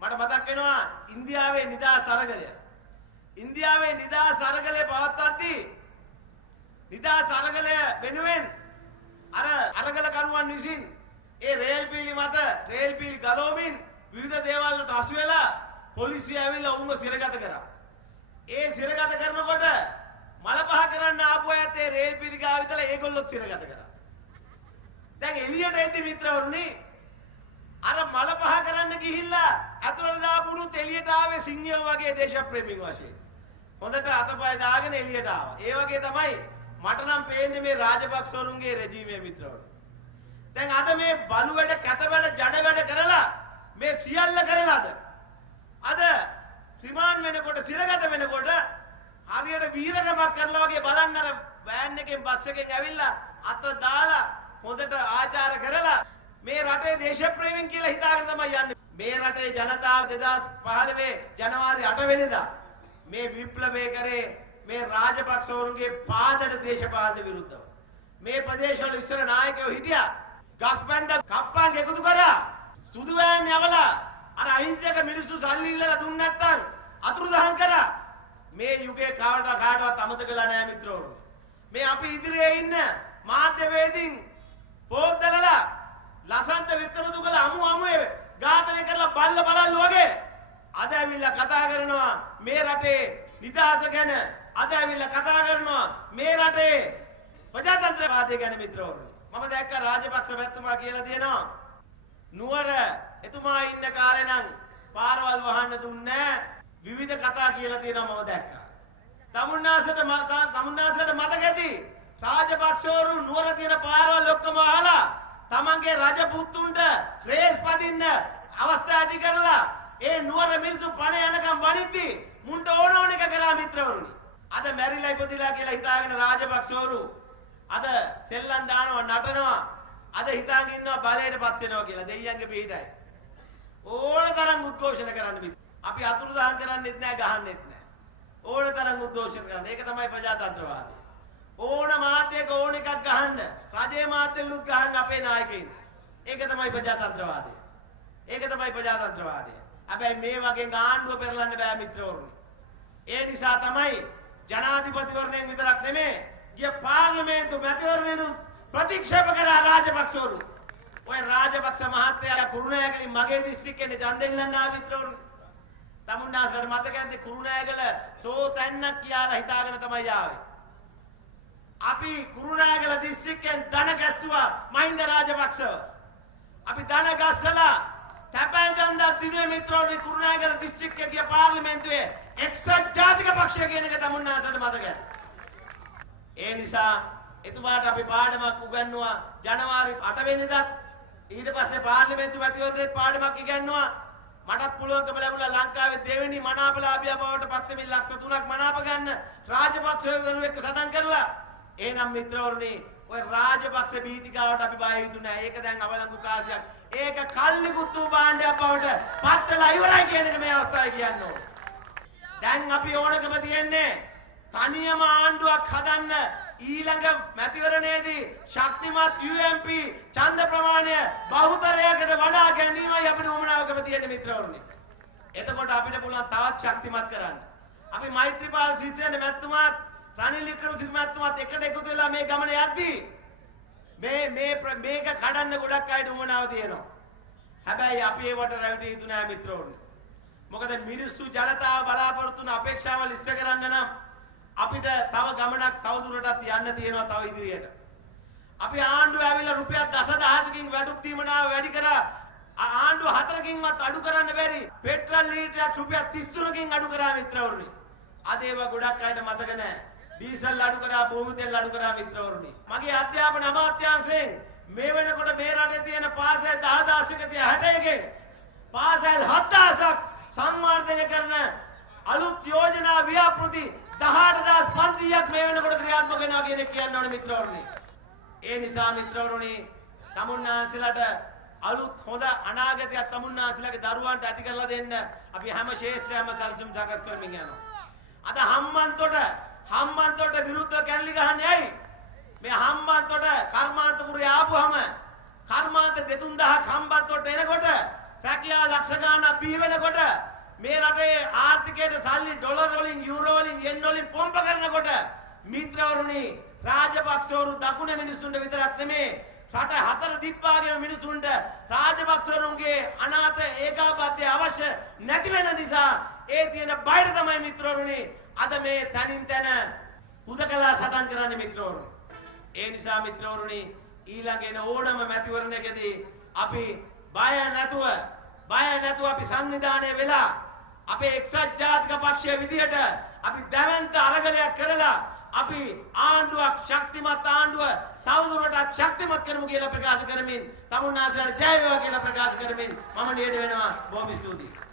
මට මතක් වෙනවා ඉන්දියාවේ නිදහස් අරගලය. ඉන්දියාවේ නිදහස් අරගලය පවත්වද්දී නිදහස් අරගලය වෙනුවෙන් අර අරගලකරුවන් විසින් ඒ රේල් පීලි මත රේල් පීලි ගලවමින් විවිධ දේවල් වලට අසු වෙලා පොලිසිය ඇවිල්ලා උන්ව සිරගත කරා. ඒ සිරගත කරනකොට මල පහ කරන්න ආපු අයත් ඒ රේල් පීලි ගාව ඉඳලා ඒගොල්ලොත් සිරගත කරා. දැන් එළියට එද්දි මිත්‍රවරුනි අර මල පහ කරන්න ගිහිල්ලා ඇතුළට දාපුණුත් එළියට ආවේ සිංහයෝ වගේ දේශප්‍රේමීන් වශයෙන්. හොඳට අතපය දාගෙන එළියට ආවා. ඒ වගේ තමයි මට නම් පේන්නේ මේ රාජපක්ෂවරුන්ගේ රෙජීමේ මිත්‍රවරුනි. දැන් අද මේ බලු වැඩ කැත වැඩ ජඩ වැඩ කරලා මේ සියල්ල කරලාද අද රිමාන්ඩ් වෙනකොට සිරගත වෙනකොට හරියට වීරකමක් කරලා වගේ බලන්න අර වෑන් එකෙන් බස් එකෙන් ඇවිල්ලා අත දාලා හොඳට ආචාර කරලා මේ රටේ දේශප්‍රේමීන් කියලා හිතාගෙන තමයි යන්නේ. මේ රටේ ජනතාව 2015 ජනවාරි 8 වෙනිදා මේ විප්ලවය කරේ මේ රාජපක්ෂවරුන්ගේ පාදට දේශපාලන විරුද්ධව. මේ ප්‍රදේශවල ඉස්සර නායකයෝ හිටියා. ගස්බැන්ද කප්පන් එකතු කරා. සුදු වෑන් යවලා අර අහිංසක මිනිස්සු සල්ලි ඉල්ලලා දුන්න නැත්තම් අතුරුදහන් කරා. මේ යුගයේ කාටවත් අමතක වෙලා නැහැ මිත්‍රවරුනි. මේ අපි ඉදිරියේ ඉන්න මාධ්‍යවේදීන් පොත්දලලා ලසන්ත වික්‍රමතුංගල අමුවේ ඝාතනය කරලා බලල්ලු වගේ අද ඇවිල්ලා කතා කරනවා මේ රටේ නිදහස ගැන. අද ඇවිල්ලා කතා කරනවා මේ රටේ ප්‍රජාතන්ත්‍රවාදය ගැන මිත්‍රවරුනි. මම දැක්ක රාජපක්ෂ මැතිතුමා කියලා තියෙනවා නුවර එතුමා ඉන්න කාලේ නම් පාරවල් වහන්න දුන්නේ විවිධ කතා කියලා තියෙනවා මම දැක්කා. තමුන්නාසලට මතක ඇති රාජපක්ෂවරු නුවර තියෙන පාරවල් ඔක්කොම වහලා තමන්ගේ රජපුත්තුන්ට රේස් පදින්න අවස්ථා ඇති කරලා ඒ නුවර මිනිස්සු පණ යනකම් වනිද්දි මුන්ට ඕන එක කරා මිත්‍රවරුනි. අද මැරිලා ඉපදිලා කියලා හිතාගෙන රාජපක්ෂවරු අද සෙල්ලම් දානවා නටනවා. අද හිතාගෙන ඉන්නවා බලයටපත් වෙනවා කියලා. දෙයියන්ගේ පිටයි. ඕන තරම් උද්ඝෝෂණ කරන්න මිත්‍ර. අපි අතුරුදහන් කරන්නෙත් නැහැ ගහන්නෙත් නැහැ. ඕන තරම් උද්ඝෝෂණ කරන්න. ඒක තමයි ප්‍රජාතන්ත්‍රවාදය. ඕන මාධ්‍යයක ඕන එකක් ගහන්න. රජයේ මාධ්‍යවලුත් ගහන්න අපේ නායකයින්. ඒක තමයි ප්‍රජාතන්ත්‍රවාදය. ඒක තමයි ප්‍රජාතන්ත්‍රවාදය. හැබැයි මේ වගේ ආණ්ඩුව පෙරලන්න බෑ මිත්‍රවරුනි. ඒ නිසා තමයි ජනාධිපතිවරණයෙන් විතරක් නෙමෙයි ගිය පාර්ලිමේන්තු මැතිවරණයෙන් ප්‍රතික්ෂේප කරා රාජපක්ෂවරු. ඔය රාජපක්ෂ මහත්තයා කුරුණෑගලින් මගේ දිස්ත්‍රික්කේ ඡන්දෙ ඉල්ලන්න ආව මිත්‍රවරුනි. තමුන්නාසලට මතක ඇද්ද කුරුණෑගල තෝ තැන්නක් කියලා හිතාගෙන තමයි ආවේ. අපි කුරුණෑගල දිස්ත්‍රික්කෙන් ධන ගැස්සුවා මහින්ද රාජපක්ෂව. අපි ධන ගස්සලා තැපැල් ඡන්දක් දිනුවේ මිත්‍රවරුනි කුරුණෑගල දිස්ත්‍රික්කයේ ගිය පාර්ලිමේන්තුවේ එක්සත් ජාතික පක්ෂය කියන එක තමුන්නාසලට මතක ඇද්ද? ඒ නිසා එතුමාට අපි පාඩමක් උගන්වුවා ජනවාරි 8 වෙනිදා. ඊට පස්සේ පාර්ලිමේන්තු මැතිවරණයේත් පාඩමක් ඉගන්වුවා. මටත් පුළුවන්කම ලැබුණා ලංකාවේ දෙවෙනි මනාපලාභියා බවට පත් වෙමින් ලක්ෂ 3ක් මනාප ගන්න රාජපක්ෂවරු එක්ක සටන් කරලා. එහෙනම් මිත්‍රවරුනි ඔය රාජපක්ෂ බීතිකාවට අපි බය හිතු නැහැ. ඒක දැන් අවලංගු කාසියක්. ඒක කල්ලි කුතු භාණ්ඩයක් බවට පත් වෙලා ඉවරයි කියන එක මේ අවස්ථාවේ කියන්න ඕනේ. දැන් අපි ඕනකම තියෙන්නේ තනියම ආණ්ඩුවක් හදන්න. ඊළඟ මැතිවරණයේදී ශක්තිමත් UMP ඡන්ද ප්‍රමාණය බහුතරයකට වඩා ගැනීමයි අපිට උවමනාවකම තියෙන මිත්‍රවරුනි. එතකොට අපිට පුළුවන් තවත් ශක්තිමත් කරන්න. අපි මෛත්‍රීපාල සිරිසේන මැතිතුමාත් රනිල් වික්‍රමසිංහ මැතිතුමාත් එකට එකතු වෙලා මේ ගමන යද්දී මේක කඩන්න ගොඩක් අයට උවමනාව තියෙනවා. හැබැයි අපි ඒවට රැවටි යුතු නෑ මිත්‍රවරුනි. මොකද මිනිස්සු ජනතාව බලාපොරොත්තු වන අපේක්ෂාවල් ඉෂ්ට කරන්න නම් අපිට තව ගමනක් තව දුරටත් යන්න තියෙනවා තව ඉදිරියට. අපි ආණ්ඩුව ඇවිල්ලා රුපියල් දසදහසකින් වැඩුක් දීමනාව වැඩි කරා. ආණ්ඩුව 4කින්වත් අඩු කරන්න බැරි. පෙට්‍රල් ලීටරයක් රුපියල් 33කින් අඩු කරා මිත්‍රවරුනි. අද ඒවා ගොඩක් අයට මතක නැහැ. ඩීසල් අඩු කරා, භූමි තෙල් අඩු කරා මිත්‍රවරුනි. මගේ අධ්‍යාපන අමාත්‍යාංශයෙන් මේ වෙනකොට මේ රටේ තියෙන පාසල් 10161කින් පාසල් 7000ක් සංවර්ධනය කරන අලුත් යෝජනා ව්‍යාපෘති 18500ක් මේ වෙනකොට ක්‍රියාත්මක වෙනවා කියන එක කියන්න ඕනේ මිත්‍රවරුනි. ඒ නිසා මිත්‍රවරුනි තමුන්නාන්සලට අලුත් හොඳ අනාගතයක් තමුන්නාන්සලගේ දරුවන්ට ඇති කරලා දෙන්න අපි හැම ක්ෂේත්‍රයක්ම සැලසුම් සකස් කරමින් යනවා. අද හම්බන්තොට විරුද්ධව කැරලි ගහන්නේ ඇයි? මේ හම්බන්තොට කර්මාන්තපුරේ ආපුවම කර්මාන්ත 2000ක් හම්බන්තොට එනකොට රැකියා ලක්ෂ ගාණක් බිහි වෙනකොට මේ රටේ ආර්ථිකයට සල්ලි ඩොලර් වලින් යුරෝ වලින් යෙන් වලින් පොම්ප කරනකොට මිත්‍රවරුනි රාජපක්ෂවරු දකුණේ මිනිස්සුන්ට විතරක් නෙමේ රට හතර දිප්පාගේම මිනිස්සුන්ට රාජපක්ෂවරුන්ගේ අනාථ ඒකාබද්ධය අවශ්‍ය නැති වෙන නිසා ඒ තියෙන බයර තමයි මිත්‍රවරුනි අද මේ තනින් තන උදකලා සටන් කරන්නේ මිත්‍රවරුනි. ඒ නිසා මිත්‍රවරුනි ඊළඟ එන ඕනම මැතිවරණයකදී අපි බය නැතුව අපි සංවිධානය වෙලා අපේ එක්සත් ජාතික පක්ෂයේ විදියට අපි දැවැන්ත අරගලයක් කරලා අපි ආණ්ඩුවක් ශක්තිමත් ආණ්ඩුව තවදුරටත් ශක්තිමත් කරමු කියලා ප්‍රකාශ කරමින් තමුන්නාසලට ජය වේවා කියලා ප්‍රකාශ කරමින් මම නියද වෙනවා. බොහොම ස්තුතියි.